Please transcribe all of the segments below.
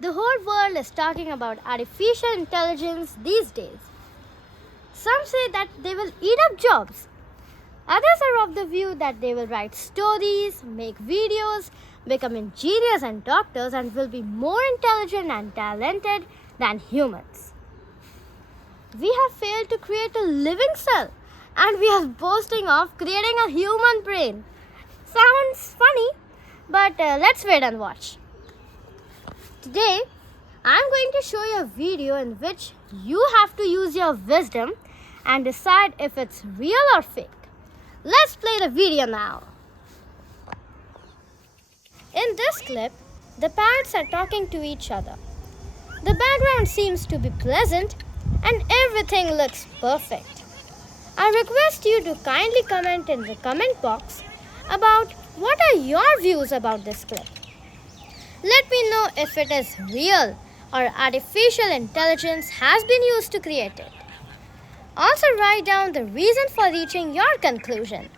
The whole world is talking about artificial intelligence these days. Some say that they will eat up jobs. Others are of the view that they will write stories, make videos, become engineers and doctors, and will be more intelligent and talented than humans. We have failed to create a living cell, and we are boasting of creating a human brain. Sounds funny, but let's wait and watch. Today, I'm going to show you a video in which you have to use your wisdom and decide if it's real or fake. Let's play the video now. In this clip, the parrots are talking to each other. The background seems to be pleasant and everything looks perfect. I request you to kindly comment in the comment box about what are your views about this clip. Let me know if it is real or artificial intelligence has been used to create it. Also write down the reason for reaching your conclusion.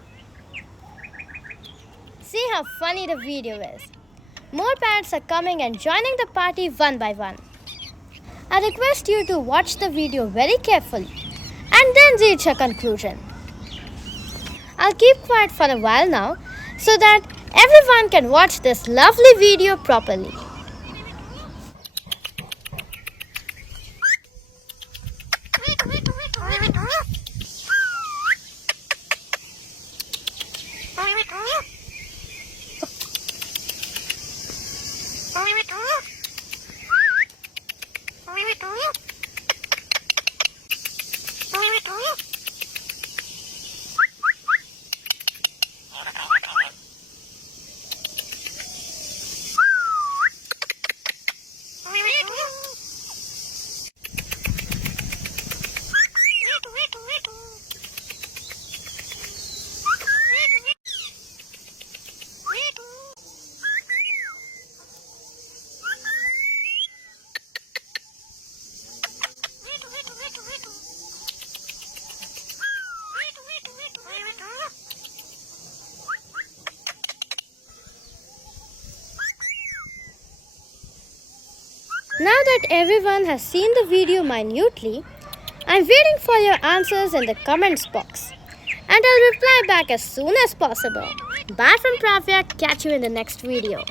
See how funny the video is. More parrots are coming and joining the party one by one. I request you to watch the video very carefully and then reach a conclusion. I'll keep quiet for a while now so that everyone can watch this lovely video properly. Now that everyone has seen the video minutely, I'm waiting for your answers in the comments box. And I'll reply back as soon as possible. Bye from Pravya, catch you in the next video.